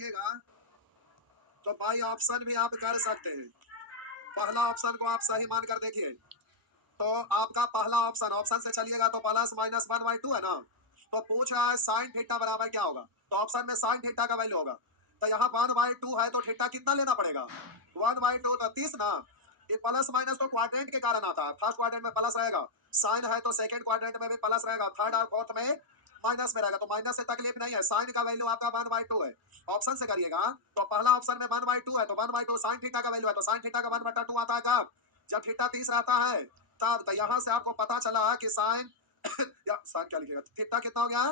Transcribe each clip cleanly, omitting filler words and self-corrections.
करिएगा तो by option भी आप कर सकते हैं। पहला ऑप्शन को आप सही मान कर देखिए तो आपका पहला ऑप्शन से चलिएगा तो प्लस माइनस 1/2 है ना। तो पूछ रहा है साइन थीटा बराबर क्या होगा, तो ऑप्शन में साइन थीटा का वैल्यू होगा। तो यहाँ 1/2 है तो थीटा कितना लेना पड़ेगा 1/2 तो 30 ना। ये प्लस माइनस तो क्वाड्रेंट के कारण आता है, फर्स्ट क्वाड्रेंट में प्लस रहेगा, साइन है तो सेकंड क्वाड्रेंट में भी प्लस रहेगा, थर्ड और फोर्थ में माइनस में रहेगा। तो माइनस से तकलीफ नहीं है, साइन का वैल्यू आपका 1/2 है। ऑप्शन से करिएगा तो पहला ऑप्शन में 1/2 है तो 1/2 साइन थीटा का वैल्यू है तो साइन थीटा का 1/2 आता है कब, जब थीटा 30 रहता है तब। तो यहाँ से आपको पता चला कि साइन या साइन क्या लिखेगा, थीटा कितना हो गया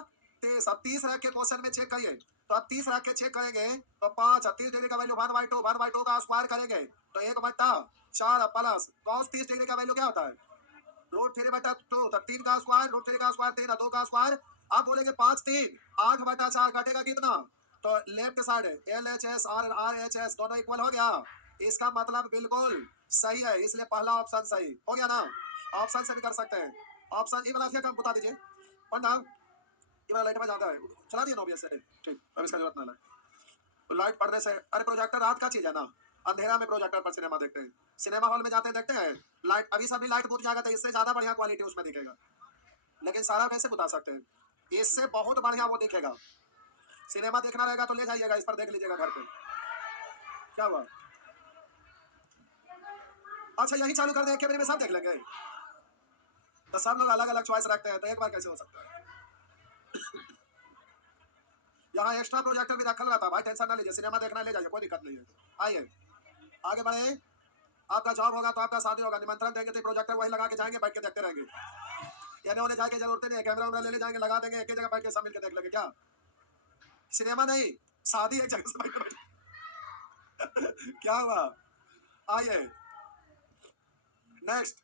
30। अब 30 रख के क्वेश्चन में चेक करिए तो अब 30 रख के चेक करेंगे तो 5 30 डिग्री का वैल्यू 1/2 का स्क्वायर करेंगे तो 1/4 प्लस cos 30 डिग्री का वैल्यू क्या होता है √3/2 तो 3 का स्क्वायर √3 का स्क्वायर 3 2 का स्क्वायर। आप बोलेंगे 5 3 8/4 घटेगा कितना, तो लेफ्ट साइड LHS और RHS दोनों इक्वल हो गया। इसका मतलब बिल्कुल सही है, इसलिए पहला ऑप्शन सही हो गया ना। ऑप्शन से भी कर सकते हैं। ऑप्शन ये वाला क्या काम बता दीजिए पंडा, ये वाला लाइट में जाता है चला दिया नोबिया से, ठीक अब इसका जरूरत ना है। तो लाइट पड़ने से, अरे प्रोजेक्टर रात का चीज है ना, अंधेरा में प्रोजेक्टर पर सिनेमा देखते हैं, सिनेमा हॉल में जाते हैं देखते हैं लाइट, अभी सभी लाइट बुझ जाएगा तो इससे ज्यादा बढ़िया क्वालिटी उसमें दिखेगा, लेकिन सारा कैसे बता सकते हैं, इससे बहुत बढ़िया वो दिखेगा। सिनेमा देखना रहेगा तो ले जाइएगा, इस पर देख लीजिएगा घर पे। क्या हुआ, अच्छा यही चालू कर दे कैमरे में सब देख लेंगे, तो सब लोग अलग अलग चॉइस रखते हैं तो एक बार कैसे हो सकता है। यहाँ एक्स्ट्रा प्रोजेक्टर भी रखा रहता है भाई, टेंशन ना लीजिए, सिनेमा देखना ले जाइए कोई दिक्कत नहीं है। आइए आगे बढ़े, आपका जॉब होगा तो आपका शादी होगा, निमंत्रण देंगे तो प्रोजेक्टर वही लगा के जाएंगे, बैठ के देखते रहेंगे, कहने होने जाके जरूरत नहीं है, कैमरा वैमरा ले जाएंगे लगा देंगे, एक ही जगह बैठ के सब मिलकर देख लेंगे। क्या सिनेमा नहीं, शादी एक जगह से बैठ के क्या हुआ, आइए नेक्स्ट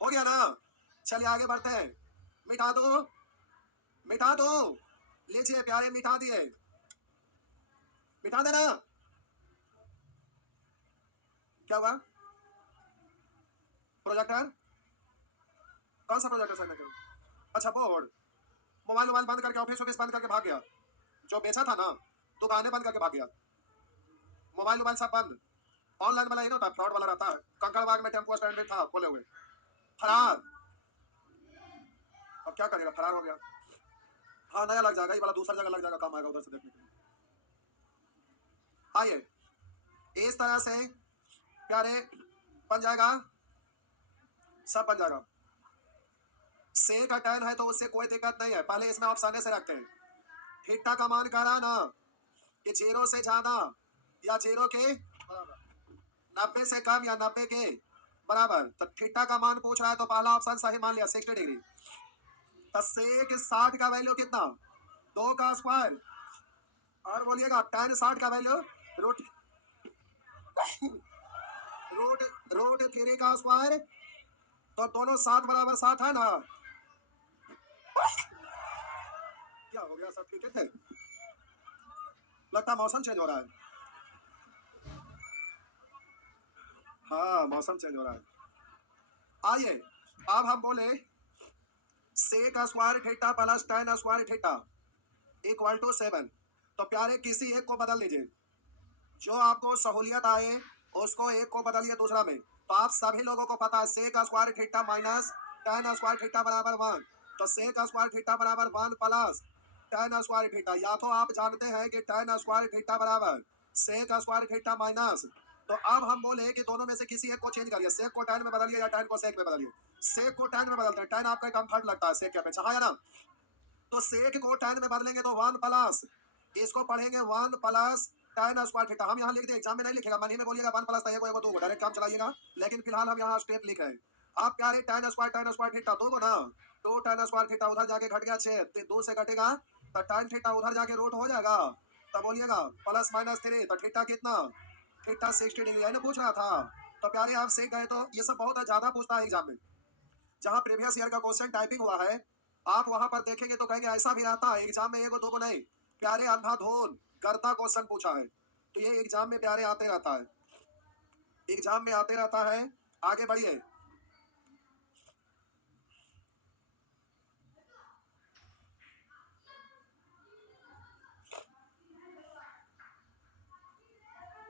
हो गया ना, चलिए आगे बढ़ते हैं। मिटा दो मिटा दो, लीजिए प्यारे मिटा दिए, मिटा देना। क्या हुआ, प्रोजेक्टर कौन सा प्रोजेक्टर सर, अच्छा बोर्ड, मोबाइल बंद करके ऑफिस बंद करके भाग गया, जो बेचा था ना दुकानें बंद करके भाग गया, मोबाइल सब बंद, ऑनलाइन वाला ही ना था, फ्रॉड वाला रहता है, कंकड़बाग में टेम्पो स्टैंड था खोले हुए, फरार। अब क्या करेगा, फरार हो गया, हाँ नया लग जाएगा, ये वाला दूसरा जगह लग जाएगा, काम आएगा उधर से देखने के लिए। आइए इस तरह से प्यारे बन जाएगा, सब बन जाएगा। से का टैन है तो उससे कोई दिक्कत नहीं है, पहले इसमें ऑप्शन से रखते हैं। थीटा का मान कह रहा ना कि 0 से ज्यादा या 0 के 90 से कम या 90 के बराबर, तो थीटा का मान पूछ रहा है तो पहला ऑप्शन सही मान लिया 60 डिग्री। तो सेक 60 का वैल्यू कितना 2 का स्क्वायर, और बोलिएगा tan 60 का वैल्यू रूट रूट रूट 3 का स्क्वायर, तो दोनों 7 बराबर 7 है ना। क्या हो गया, सब ठीक है, लगता मौसम चेंज हो रहा है, हाँ मौसम चेंज हो रहा है। आइए अब हम बोले sec square theta plus tan square theta equal to 7, तो प्यारे किसी एक को बदल लीजिए, जो आपको सहूलियत आए उसको एक को बदलिए दूसरा में। तो आप सभी लोगों को पता है sec square theta minus tan square theta बराबर 1, तो सेक स्क्वायर थीटा बराबर 1 प्लस tan स्क्वायर थीटा, या तो आप जानते हैं कि tan स्क्वायर थीटा बराबर सेक स्क्वायर थीटा माइनस, तो अब हम बोले कि दोनों में से किसी एक को चेंज करिए, सेक को tan में बदलिए या tan को सेक में बदलिए। सेक को tan में बदलते हैं, tan आपका कंफर्ट लगता है सेक के अपेक्षा, हाँ या ना, तो सेक को tan में बदलेंगे तो 1 प्लस, इसको पढ़ेंगे 1 प्लस tan स्क्वायर थीटा। हम यहाँ लिख दिए, एग्जाम में नहीं लिखेगा, मन ही में बोलिएगा 1 प्लस एगो एगो 2 डायरेक्ट काम चलाइएगा, लेकिन फिलहाल हम यहाँ स्टेप लिखे हैं। आप क्या रहे tan स्क्वायर थीटा 2 को ना, 2 tan स्क्वायर थीटा उधर जाके घट गया 6, 2 से घटेगा तो tan थीटा उधर जाके रूट हो जाएगा, तब बोलिएगा प्लस माइनस 3, तो थीटा कितना, थीटा 60 डिग्री है ना पूछ रहा था। तो प्यारे आप सीख गए, तो ये सब बहुत ज्यादा पूछता है एग्जाम में, जहाँ प्रीवियस ईयर का क्वेश्चन टाइपिंग हुआ है आप वहां पर देखेंगे तो कहेंगे ऐसा भी रहता है एग्जाम में, एगो दो को नहीं प्यारे, अंधाधुन करता क्वेश्चन पूछा है, तो ये एग्जाम में प्यारे आते रहता है, एग्जाम में आते रहता है। आगे बढ़िए,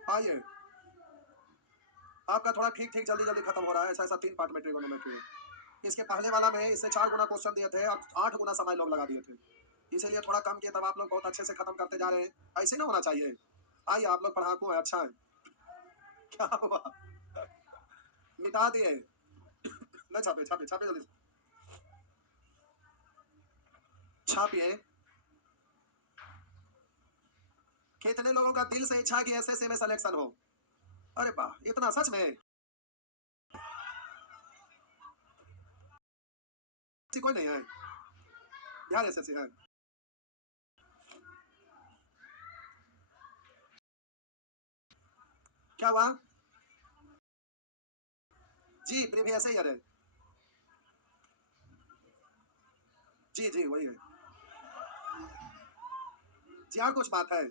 आइए, आपका थोड़ा ठीक ठीक जल्दी जल्दी खत्म हो रहा है। ऐसा ऐसा 3 पार्ट में ट्रिगोनोमेट्री है। इसके पहले वाला में इससे 4 गुना क्वेश्चन दिए थे और 8 गुना समय लोग लगा दिए थे, इसीलिए थोड़ा कम किए, तब आप लोग बहुत अच्छे से खत्म करते जा रहे हैं। ऐसे नहीं होना चाहिए। आइए, आप लोग पढ़ाकू हैं, अच्छा है। क्या हुआ? मिटा दिए? न छापे छापे छापे जल्दी से। छापिए। कितने लोगों का दिल से इच्छा है कि एसएससी में सिलेक्शन हो? अरे वाह, इतना सच में? ऐसी कोई नहीं है यार, एसएससी है। क्या हुआ? जी, प्रीवियस ईयर है। जी जी, वही है जी। और कुछ बात है?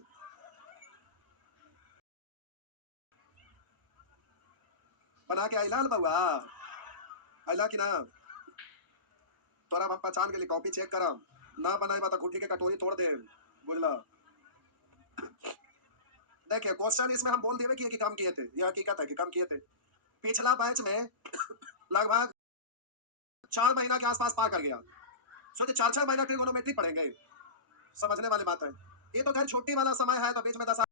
बना के आइला बउआ? आइला कि ना? तोरा हम पहचान के लिए कॉपी चेक करम, ना बनाए बता गुठी के कटोरी तोड़ दे, बुझला? देखिए, क्वेश्चन इसमें हम बोल देवे कि कम किए थे, यह हकीकत है कि कम किए थे। पिछला बैच में लगभग 4 महीना के आसपास पार कर गया। सोचे 4-4 महीना ट्रिगोनोमेट्री पढ़ेंगे, समझने वाली बात है। ये तो खैर छुट्टी वाला समय है, तो बीच में 10,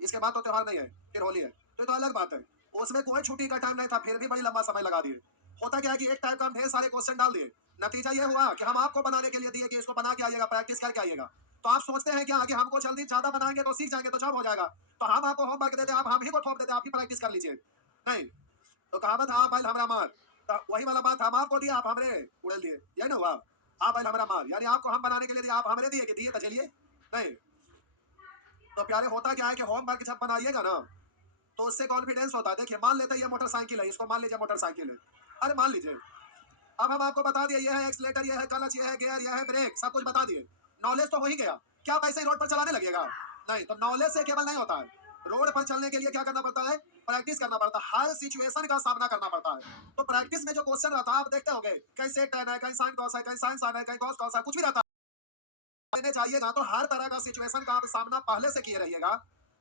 इसके बाद तो त्योहार नहीं है, फिर होली है, तो ये तो अलग बात है। उसमें कोई छुट्टी का टाइम नहीं था, फिर भी बड़ी लंबा समय लगा दिए। होता क्या है कि एक टाइप का हम ढेर सारे क्वेश्चन डाल दिए। नतीजा ये हुआ कि हम आपको बनाने के लिए दिए कि इसको बना के आइएगा, प्रैक्टिस करके आइएगा। तो आप सोचते हैं क्या कि हमको जल्दी ज्यादा बनाएंगे तो सीख जाएंगे तो जॉब हो जाएगा, तो हम आपको होमवर्क देते, आप हम ही को थोप देते, आप ही प्रैक्टिस कर लीजिए। नहीं, तो कहावत आप बैल हमरा मार, तो वही वाला बात, हम आपको दिया, आप हमरे उड़ेल दिए, यही ना हुआ? आप बैल हमरा मार, यानी आपको हम बनाने के लिए दिया, आप हमरे दिए कि दिए तो चलिए। नहीं, तो प्यारे होता क्या है कि होमवर्क जब बनाइएगा ना, तो उससे कॉन्फिडेंस होता है। देखिए, मान लेते हैं ये मोटरसाइकिल है, इसको मान लीजिए मोटरसाइकिल है। अरे मान लीजिए, अब हम आपको बता दिए, ये है एक्सीलेटर, ये है क्लच, ये है गियर, ये है ब्रेक, सब कुछ बता दिए। नॉलेज तो हो ही गया। क्या आप ऐसे ही रोड पर चलाने लगेगा? नहीं, तो नॉलेज से केवल नहीं होता है। रोड पर चलने के लिए क्या करना पड़ता है? प्रैक्टिस करना पड़ता है, हर सिचुएशन का सामना करना पड़ता है। तो प्रैक्टिस में जो क्वेश्चन रहता है, आप देखते होंगे, कहीं सेक टेन है, कहीं साइन कॉस है, कहीं साइन साइन है, कहीं कॉस कॉस है, कुछ भी रहता है। लेने जाइएगा तो हर तरह का सिचुएशन का आप सामना पहले से किए रहिएगा,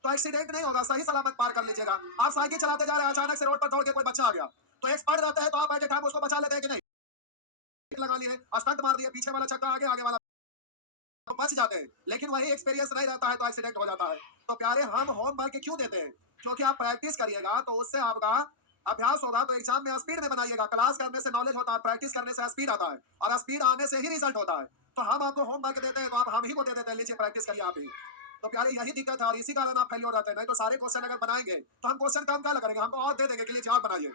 तो एक्सीडेंट नहीं होगा, सही सलामत पार कर लीजिएगा। आप साइकिल चलाते जा रहे हैं, अचानक से रोड पर दौड़ के कोई बच्चा आ गया, तो एक्सपर्ट रहता है, तो आप एट ए टाइम उसको बचा लेते हैं कि नहीं? लगा लिए, स्टंट मार दिए, पीछे वाला चक्का आगे, आगे वाला तो बच जाते हैं। लेकिन वही एक्सपीरियंस नहीं रहता है तो एक्सीडेंट हो जाता है। तो प्यारे, हम होमवर्क क्यों देते हैं? क्योंकि आप प्रैक्टिस करिएगा तो उससे आपका अभ्यास होगा, तो एग्जाम में स्पीड में बनाइएगा। क्लास करने से नॉलेज होता है, प्रैक्टिस करने से स्पीड आता है, और स्पीड आने से ही रिजल्ट होता है। तो हम आपको होमवर्क देते हैं, तो आप हम ही को दे देते हैं, लीजिए प्रैक्टिस करिए आप ही। तो प्यारे, यही दिक्कत है, और इसी कारण आप फेल हो जाते हैं। नहीं तो सारे क्वेश्चन अगर बनाएंगे तो हम क्वेश्चन कम क्या करेंगे, हमको और दे देंगे कि लीजिए आप बनाइए।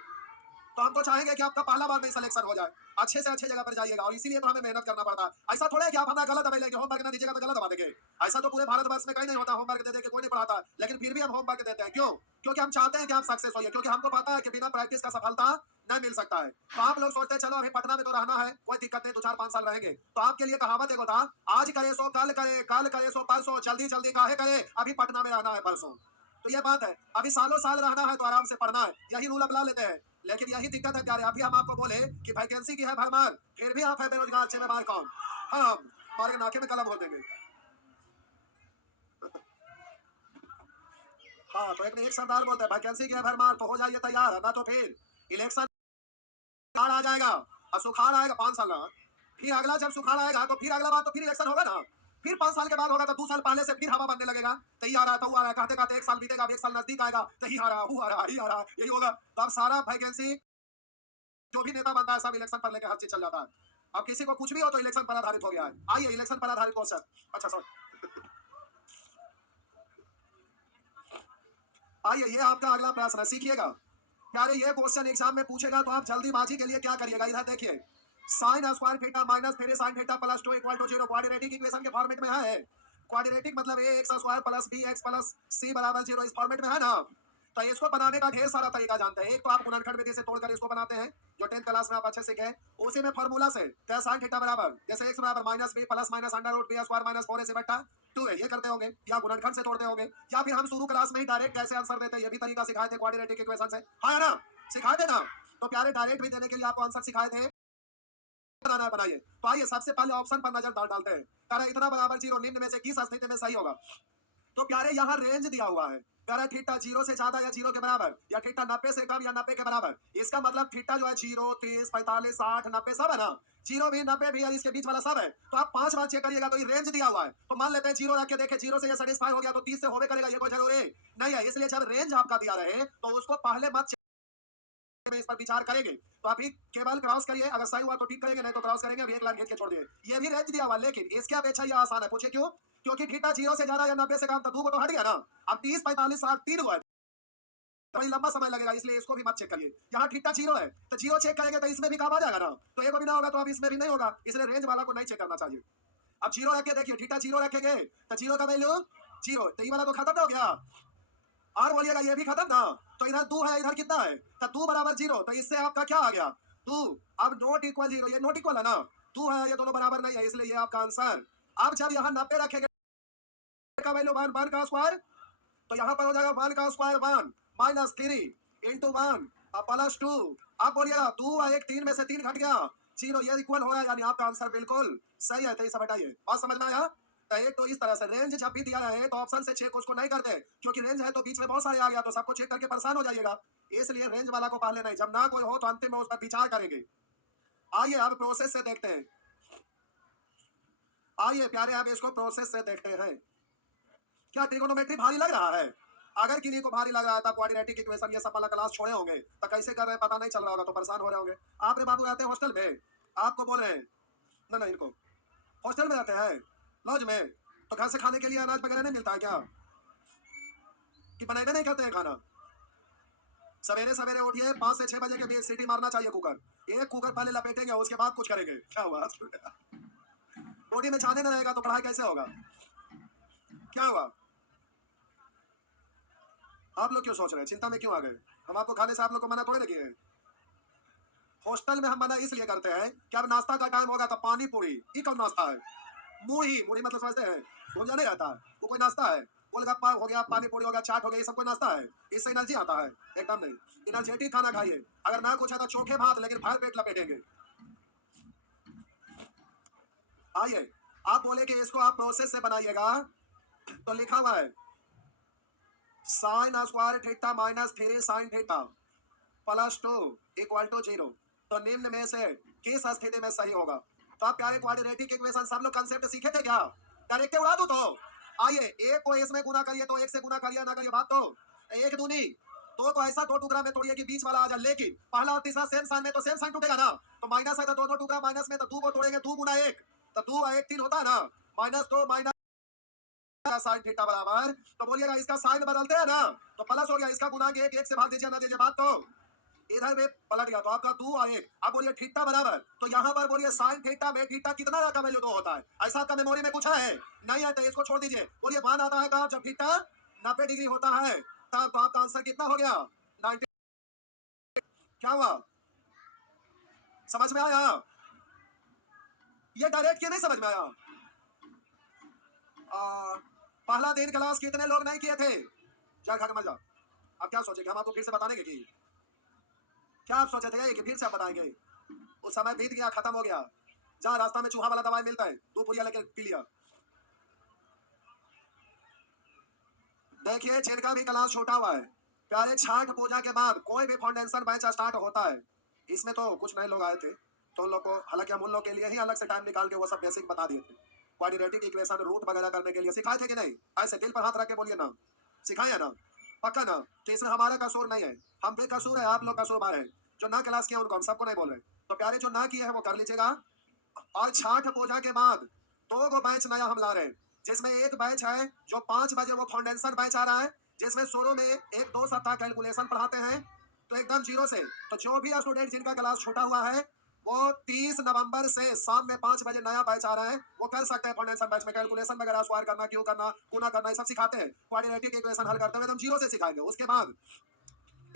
तो हम तो चाहेंगे कि आपका पहला बार में सिलेक्शन हो जाए, अच्छे से अच्छे जगह पर जाइएगा, और इसीलिए तो हमें मेहनत करना पड़ता है। ऐसा थोड़ा है कि आप हमारा गलत दबाई लेंगे, होमवर्क ना दीजिएगा तो गलत दबा देंगे। ऐसा तो पूरे भारतवर्ष में कहीं नहीं होता, होमवर्क दे दे के कोई नहीं पढ़ाता, लेकिन फिर भी हम होमवर्क देते हैं। क्यों? क्योंकि हम चाहते हैं कि आप सक्सेस होइए, क्योंकि हमको पता है कि बिना प्रैक्टिस का सफलता नहीं मिल सकता है। तो आप लोग सोचते हैं चलो अभी पटना में तो रहना है, कोई दिक्कत नहीं, 2-4-5 साल रहेंगे। तो आपके लिए कहावत एक था, आज करे सो कल करे, कल करे सो परसों, जल्दी जल्दी काहे करे, अभी पटना में रहना है परसों। तो ये बात है, अभी सालों साल रहना है तो आराम से पढ़ना है, यही रूल अपना लेते हैं। लेकिन यही दिक्कत है प्यारे, अभी हम आपको बोले कि वैकेंसी की है भरमार, फिर भी आप है बेरोजगार, अच्छे में मार कौन? हम मारे नाके में कलम हो देंगे। हाँ, तो एक सरदार बोलते हैं वैकेंसी की है भरमार, तो हो जाइए तैयार, है ना? तो फिर इलेक्शन आ जाएगा, और सुखाड़ आएगा 5 साल ना, फिर अगला जब सुखाड़ आएगा तो फिर अगला बार तो फिर इलेक्शन होगा ना, फिर 5 साल के बाद होगा, तो 2 साल पहले से फिर हवा बनने लगेगा, तो ये आ रहा है, तो वो आ रहा है, कहते कहते 1 साल बीतेगा, अब 1 साल नजदीक आएगा, तो ही आ रहा, वो आ रहा, ही आ रहा, यही होगा। तो अब सारा वैकेंसी, जो भी नेता बनता है सब इलेक्शन पर लेकर हर चीज चल जाता है। अब किसी को कुछ भी हो तो इलेक्शन पर आधारित हो गया है। आइए, इलेक्शन पर आधारित क्वेश्चन। अच्छा सर, आइए, ये आपका अगला प्रश्न है, सीखिएगा प्यारे। ये क्वेश्चन एग्जाम में पूछेगा तो आप जल्दीबाजी के लिए क्या करिएगा, इधर देखिए। Sine square theta minus 3 sine theta plus 2 equal to 0 quadratic equation के फॉर्मेट में है। क्वाड्रेटिक मतलब a x square plus b x plus c बराबर 0, इस फॉर्मेट में है ना। तो इसको बनाने का ढेर सारा तरीका जानते हैं। एक तो आप गुणनखंड विधि से तोड़कर इसको बनाते हैं, जो 10th क्लास में आप अच्छे से गए। उसी में फॉर्मूला से साइन थीटा बराबर जैसे एक्स बराबर minus b plus minus under root b square minus 4ac बट्टा 2 है, ये करते होंगे, या गुणनखंड से तोड़ते होंगे, या फिर हम शुरू क्लास में ही डायरेक्ट कैसे आंसर देते हैं ये भी तरीका सिखाए थे क्वाड्रेटिक इक्वेशन से। हाँ है ना, सिखाए थे ना। तो प्यारे, डायरेक्ट भी देने के लिए आपको आंसर सिखाए थे, बनाना है बनाइए। तो आइए सबसे पहले ऑप्शन पर नजर डालते हैं। कारण इतना बराबर 0 निम्न में से किस स्थिति में सही होगा। तो प्यारे, यहाँ रेंज दिया हुआ है, कह थीटा 0 से ज्यादा या 0 के बराबर या थीटा 90 से कम या 90 के बराबर। इसका मतलब थीटा जो है 0, 30, 45, 60, 90 सब है ना, 0 भी 90 भी है, इसके बीच वाला सब है। तो आप 5 बार चेक करिएगा तो ये रेंज दिया हुआ है। तो मान लेते हैं 0 रख के देखें, 0 से ये सेटिस्फाई हो गया तो 30 से होवे करेगा, ये कोई जरूरी नहीं है। इसलिए जब रेंज आपका दिया रहे तो उसको पहले मत में इस पर विचार करेंगे। तो आप ही केवल क्रॉस करिए, अगर सही हुआ तो ठीक करेंगे, नहीं तो क्रॉस करेंगे, अभी एक लाइन खींच के छोड़ दिए। ये भी रेंज दिया हुआ, लेकिन इसके अपेक्षा ये आसान है। पूछे क्यों? क्योंकि थीटा 0 से ज्यादा या 90 से कम, तो 2 को तो हट गया ना। अब 30, 45, 60 3 हुआ है, तो लंबा समय लगेगा, इसलिए इसको भी मत चेक करिए। यहाँ थीटा 0 है तो 0 चेक करेंगे तो इसमें भी काम आ जाएगा ना, तो एक भी ना होगा तो अब इसमें भी नहीं होगा, इसलिए रेंज वाला को नहीं चेक करना चाहिए। अब 0 रख के देखिए, थीटा 0 रखेंगे तो 0 का वैल्यू 0, तो ये वाला तो खत्म हो गया। और बोलिएगा ये भी खत्म ना, तो इधर 2 है, इधर कितना है, तो 2 बराबर 0, तो इससे आपका क्या आ गया 2। अब नॉट इक्वल 0, ये नॉट इक्वल है ना, 2 है, ये दोनों बराबर नहीं है, इसलिए ये आपका आंसर। अब जब यहाँ 90 रखेंगे का वैल्यू 1 का स्क्वायर, तो यहाँ पर हो जाएगा 1 का स्क्वायर 1 माइनस 3 इंटू 1 प्लस 2। अब बोलिएगा 2 और 1, 3 में से 3 घट गया 0, ये इक्वल हो गया, यानी आपका आंसर बिल्कुल सही है। तो इसे हटाइए, बात समझ में आया? तो एक तो इस तरह से रेंज जब भी दिया रहे तो ऑप्शन से चेक उसको नहीं करते, क्योंकि रेंज है तो बीच में बहुत सारे आ गया तो सबको चेक करके परेशान हो जाइएगा, इसलिए रेंज वाला को पहले नहीं, जब ना कोई हो तो अंतिम में उस पर विचार करेंगे। आइए अब प्रोसेस से देखते हैं, आइए प्यारे अब इसको प्रोसेस से देखते हैं। क्या ट्रिगोनोमेट्री भारी लग रहा है? अगर किन्हीं को भारी लग रहा था, क्वाड्रेटिक इक्वेशन ये सब वाला क्लास छोड़े होंगे तो कैसे कर रहे हैं पता नहीं चल रहा होगा, तो परेशान हो रहे होंगे। आप रे बाबू रहते हैं हॉस्टल में, आपको बोल रहे हैं ना, नहीं इनको हॉस्टल में रहते हैं लॉज में, तो घर से खाने के लिए अनाज वगैरह नहीं मिलता है क्या, कि बनाने नहीं करते हैं खाना? सवेरे सवेरे उठिए, 5 से 6 बजे के बीच सीटी मारना चाहिए कुकर, एक कुकर पहले लपेटेंगे उसके बाद कुछ करेंगे। क्या हुआ? बॉडी में छाने न रहेगा तो पढ़ाई कैसे होगा? क्या हुआ? आप लोग क्यों सोच रहे हैं, चिंता में क्यों आ गए? हम आपको खाने से आप लोग को मना थोड़े ना किए हैं। हॉस्टल में हम मना इसलिए करते हैं कि अब नाश्ता का टाइम होगा तो पानी पूरी, ये कौन नाश्ता है? मुढ़ी, मुढ़ी मतलब समझते हैं, भूजा नहीं रहता है, वो कोई नाश्ता है? गोलगप्पा हो गया, पानी पूरी हो गया, चाट हो गया, ये सब कोई नाश्ता है? इससे एनर्जी आता है? एकदम नहीं। एनर्जेटिक खाना खाइए, अगर ना कुछ है तो चोखे भात, लेकिन भर पेट लपेटेंगे। आइए आप बोले कि इसको आप प्रोसेस से बनाइएगा, तो लिखा हुआ है sine square theta minus 3 sine theta plus 2 equal to 0, तो निम्न में से किस स्थिति में सही होगा? तो आप प्यारे क्वाड्रेटिक इक्वेशन सब लोग कंसेप्ट सीखे थे क्या? डायरेक्ट उड़ा दूं तो? आइए एक को इसमें गुना करिए तो एक से गुना करिए ना करिए, बात तो एक दूनी दो, तो ऐसा दो टुकड़ा में तोड़िए कि बीच वाला आ जाए, लेकिन पहला और तीसरा सेम साइन में तो सेम साइन टूटेगा ना, तो माइनस है तो दोनों टुकड़ा माइनस में, तो 2 को तोड़ेंगे 2 गुना 1, तो 2 और 1 3 होता है ना, -2 माइनस साइन थीटा बराबर, तो बोलिएगा इसका साइन बदलते हैं ना, तो प्लस हो गया, इसका गुना 1 से भाग दीजिए ना दीजिए, बात तो इधर में पलट गया, तो आपका 2 और 1। अब बोलिए थीटा बराबर, तो यहाँ पर बोलिए साइन थीटा में थीटा कितना का वैल्यू 2 होता है, ऐसा आपका मेमोरी में कुछ है? नहीं है तो इसको छोड़ दीजिए। बोलिए 1 आता है कब? जब थीटा 90 डिग्री होता है तब, तो आपका आंसर कितना हो गया 90। क्या हुआ, समझ में आया? ये डायरेक्ट नहीं समझ में आया? पहला दिन क्लास कितने लोग नहीं किए थे? जा खा के मर जा। अब क्या सोचे कि हम आपको फिर से बताने की? क्या आप सोचे थे कि फिर से आप बताएंगे? उस समय बीत गया, खत्म हो गया। जहाँ रास्ता में चूहा वाला दवाई मिलता है, 2 पुड़िया लेकर पी लिया। देखिए जिनका भी क्लास छोटा हुआ है, प्यारे छठ पूजा के बाद कोई भी फाउंडेशन बैच स्टार्ट होता है, इसमें तो कुछ नए लोग आए थे, तो उन लोग को, हालांकि हम उन लोग के लिए ही अलग से टाइम निकाल के वो सब बेसिक बता दिए थे, क्वाड्रेटिक इक्वेशन रूट वगैरह करने के लिए सिखाए थे कि नहीं? ऐसे दिल पर हाथ रख के बोलिए ना, सिखाए ना? पक्का ना? तो इसमें हमारा कसूर नहीं है, हम भी कसूर है, आप लोग कसूरवार है। जो ना क्लास किया उनको हम सबको नहीं बोल रहे, तो प्यारे जो ना किए हैं वो कर लीजिएगा। और छठ पूजा के बाद 2 गो बैच नया हम ला रहे हैं, जिसमें एक बैच है जो 5 बजे वो फाउंडेशन बैच आ रहा है, जिसमें शुरू में 1-2 सप्ताह कैलकुलेशन पढ़ाते हैं, तो एकदम जीरो से। तो जो भी स्टूडेंट जिनका क्लास छोटा हुआ है वो 30 नवंबर से शाम में 5 बजे नया बैच आ रहा है, वो कर सकते हैं फाउंडेशन बैच में कैलकुलेशन वगैरह, स्क्वायर करना, क्यों करना, गुना करना, ये सब सिखाते हैं। क्वाड्रेटिक इक्वेशन हल करते हुए एकदम जीरो से सिखाएंगे। उसके बाद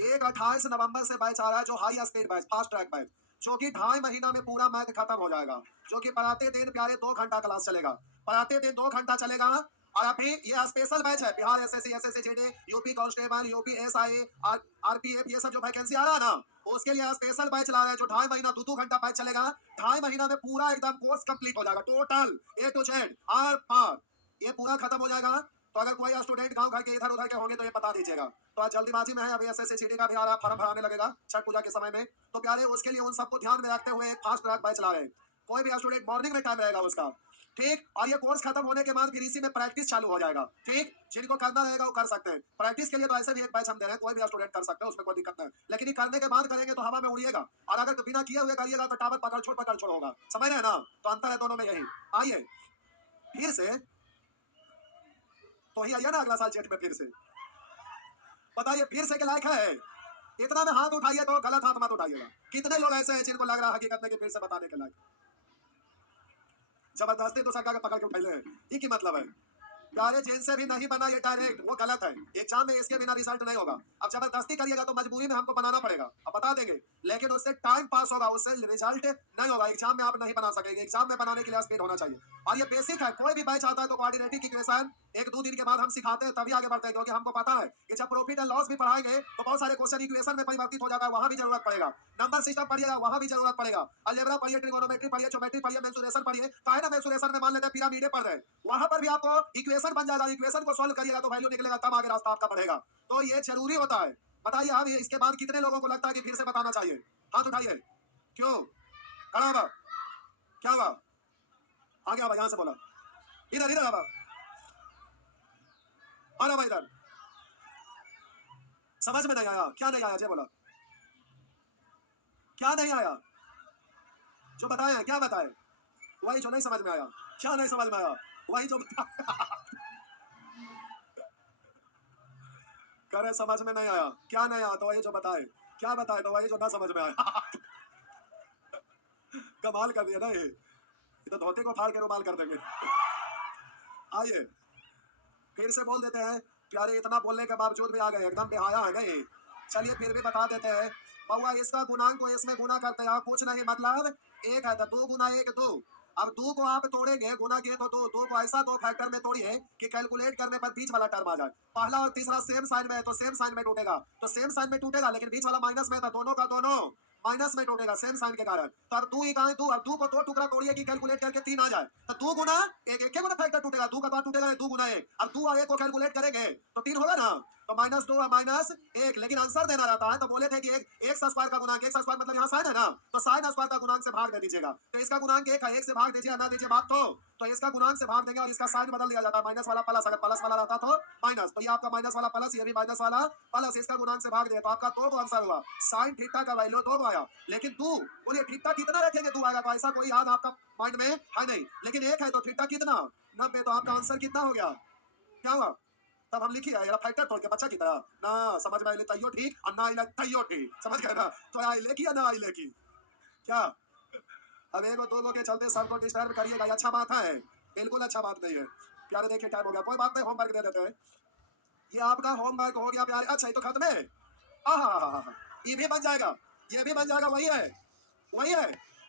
एक 28 नवंबर से बैच आ रहा है जो high speed batch, fast track batch, जो कि 2.5 महीना में पूरा मैथ खत्म हो जाएगा, जो कि पढ़ाते दिन प्यारे 2 घंटा क्लास चलेगा, पढ़ाते दिन 2 घंटा चलेगा। और अभी ये स्पेशल बैच है, Bihar SSC, SSC GD, UP constable, UP SI, RPF, ये सब जो वैकेंसी आ रहा है ना, उसके लिए स्पेशल बैच ला रहे हैं जो 2.5 महीना 2 घंटा बैच चलेगा। 2.5 महीना में पूरा एकदम कोर्स कंप्लीट हो जाएगा, टोटल ए टू जेड आर पार, ये पूरा खत्म हो जाएगा। तो अगर कोई स्टूडेंट गांव घर के इधर उधर के होंगे तो ये बता दीजिएगा। तो आज जल्दीबाजी में है, अभी SSCT का भी आ रहा फॉर्म भराने लगेगा छठ पूजा के समय में, तो प्यारे उसके लिए उन सबको ध्यान में रखते हुए एक फास्ट ट्रैक बैच ला रहे हैं। कोई भी स्टूडेंट मॉर्निंग में टाइम रहेगा उसका, ठीक। और ये कोर्स खत्म होने के बाद फिर इसी में प्रैक्टिस चालू हो जाएगा, ठीक। जिनको करना रहेगा वो कर सकते हैं। प्रैक्टिस के लिए तो ऐसे भी एक बैच हम दे रहे हैं, कोई भी स्टूडेंट कर सकते हैं, उसमें कोई दिक्कत नहीं। लेकिन ये करने के बाद करेंगे तो हवा में उड़िएगा, और अगर बिना किए हुए करिएगा तो टावर पकड़ छोड़ होगा। समझ रहे हैं ना? तो अंतर है दोनों में यही। आइए फिर से तो ही आइए ना अगला साल जेठ में, फिर से बताइए फिर से के लायक है? इतना में हाथ उठाइए तो गलत हाथ मत उठाइएगा। कितने लोग ऐसे हैं जिनको लग रहा है हकीकत में कि फिर से बताने के लायक? जबरदस्ती तो सरकार के पकड़ के उठाइले, ये की मतलब है? प्यारे जिनसे भी नहीं बना ये डायरेक्ट, वो गलत है। एग्जाम में इसके बिना रिजल्ट नहीं होगा। अब जबरदस्ती करिएगा तो मजबूरी में हमको बनाना पड़ेगा, अब बता देंगे, लेकिन उससे टाइम पास होगा, उससे रिजल्ट नहीं होगा। एग्जाम में आप नहीं बना सकेंगे। एग्जाम में बनाने के लिए स्पीड होना चाहिए, और ये बेसिक है। कोई भी बैच आता है तो कोऑर्डिनेटिव इक्वेशन 1-2 दिन के बाद हम सिखाते हैं, तभी आगे बढ़ते हैं, क्योंकि हमको पता है कि जब प्रॉफिट एंड लॉस भी पढ़ाएंगे तो बहुत सारे क्वेश्चन इक्वेशन में परिवर्तित हो जाता है, वहां भी जरूरत पड़ेगा। नंबर सिस्टम पढ़िएगा, वहां भी जरूरत पड़ेगा। अलजेब्रा पढ़िए, ट्रिगोनोमेट्री पढ़िए, ज्योमेट्री पढ़िए, मेंसुरेशन पढ़िए। काहे ना मेंसुरेशन में मान लेते हैं पिरामिड पढ़ रहे हैं, वहां पर भी आपको इक्वेशन बन जाएगा। इक्वेशन को सॉल्व करिएगा तो वैल्यू निकलेगा, तब आगे रास्ता आपका बढ़ेगा। तो ये जरूरी होता है। बताइए अब इसके बाद कितने लोगों को लगता है कि फिर से बताना चाहिए? हाथ उठाइए। क्यों? खड़ा हुआ, क्या हुआ? आगे आवा, यहां से बोला, इधर इधर आवा, आना भाई इधर। समझ में नहीं आया? क्या नहीं आया? जय बोला, क्या नहीं आया? जो बताया क्या बताए? वही जो नहीं समझ में आया। क्या नहीं समझ में आया? वही जो करे समझ में नहीं आया। क्या नहीं आया? तो वही जो बताए। क्या बताए? तो वही जो ना समझ में आया। कमाल कर दिया ना ये तो धोती को फाड़ के रुमाल कर देंगे। आइए फिर से बोल देते हैं। प्यारे इतना बोलने के बावजूद भी आ गए, एकदम बेहाया है नहीं। चलिए फिर भी बता देते हैं। बउआ इसका गुणांक को इसमें गुना करते हैं, कुछ नहीं, मतलब 1 है तो 2 गुना 1 2। अब 2 को आप तोड़ेंगे, गुना किए तो 2 को ऐसा 2 फैक्टर में तोड़िए कि कैलकुलेट करने पर बीच वाला टर्म आ जाए। पहला और तीसरा सेम साइन में है तो सेम साइन में टूटेगा, तो सेम साइन में टूटेगा, लेकिन बीच वाला माइनस में था, दोनों का दोनों माइनस में टूटेगा सेम साइन के कारण। तो अब 2 ही कहा है 2, अब 2 को 2 टुकड़ा तोड़िए कि कैलकुलेट करके 3 आ जाए, तो 2 गुना 1, एक गुना फैक्टर टूटेगा, 2 का बार टूटेगा, 2 गुना 1। अब 2 और 1 को कैलकुलेट करेंगे तो 3 होगा ना, तो -2 और -1। लेकिन आंसर देना रहता है तो बोले थे कि एक स्क्वायर का गुणांक, एक स्क्वायर मतलब यहाँ साइन है ना, तो साइन स्क्वायर का गुणांक से भाग दे दीजिएगा। तो इसका गुणांक 1 है, 1 से भाग दीजिए, ना दीजिए भाग तो इसका गुणांक से भाग देंगे और इसका साइन बदल दिया जाता है, माइनस वाला प्लस, अगर प्लस वाला रहता तो माइनस, तो ये आपका माइनस वाला प्लस, ये भी माइनस वाला प्लस, इसका गुणांक से भाग दिया तो आपका 2 को आंसर हुआ। साइन थीटा का वैल्यू 2 को आया, लेकिन 2 बोलिए थीटा कितना रखेंगे 2 आएगा, तो ऐसा कोई याद आपका माइंड में है नहीं, लेकिन 1 है तो थीटा कितना 90, तो आपका आंसर कितना हो गया? क्या हुआ? तब हम लिखी है फैक्टर तोड़ के बच्चा की तरह ना, समझ में आइले तैयो ठीक और ना आइले तैयो ठीक, समझ गए ना? तो आइले की या ना आइले की, क्या? अब 1 और 2 के चलते सर को डिस्टर्ब करिएगा, अच्छा बात है? बिल्कुल अच्छा बात नहीं है। प्यारे देखिए टाइम हो गया, कोई बात नहीं, होमवर्क दे देते हैं। ये आपका होमवर्क हो गया प्यारे। अच्छा ये तो खत्म है, ये भी बन जाएगा, ये भी बन जाएगा, वही है वही है।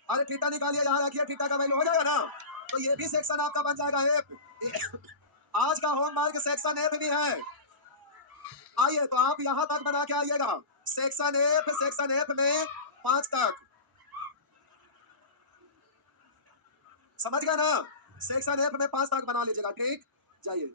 अरे थीटा निकालिए, यहाँ रखिए, थीटा का वैल्यू हो जाएगा ना, तो ये भी सेक्शन आपका बन जाएगा एफ। आज का होमवर्क सेक्शन एफ भी है। आइए तो आप यहाँ तक बना के आइएगा, सेक्शन एफ में 5 तक, समझ गए ना? सेक्शन एफ में 5 तक बना लीजिएगा, ठीक। जाइए।